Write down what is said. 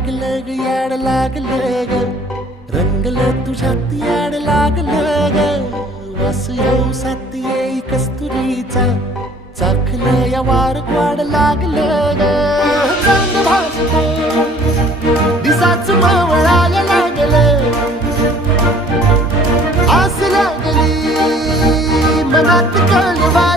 लागलं ग याड लागलं ग रंगलं तुझ्यात याड लागलं ग वास येऊ साथ येई कस्तुरीचा चाखलं या वार वाड लागलं ग चांद भासतो दिसाच मावळायला लागलं आस लागली मनात कळवा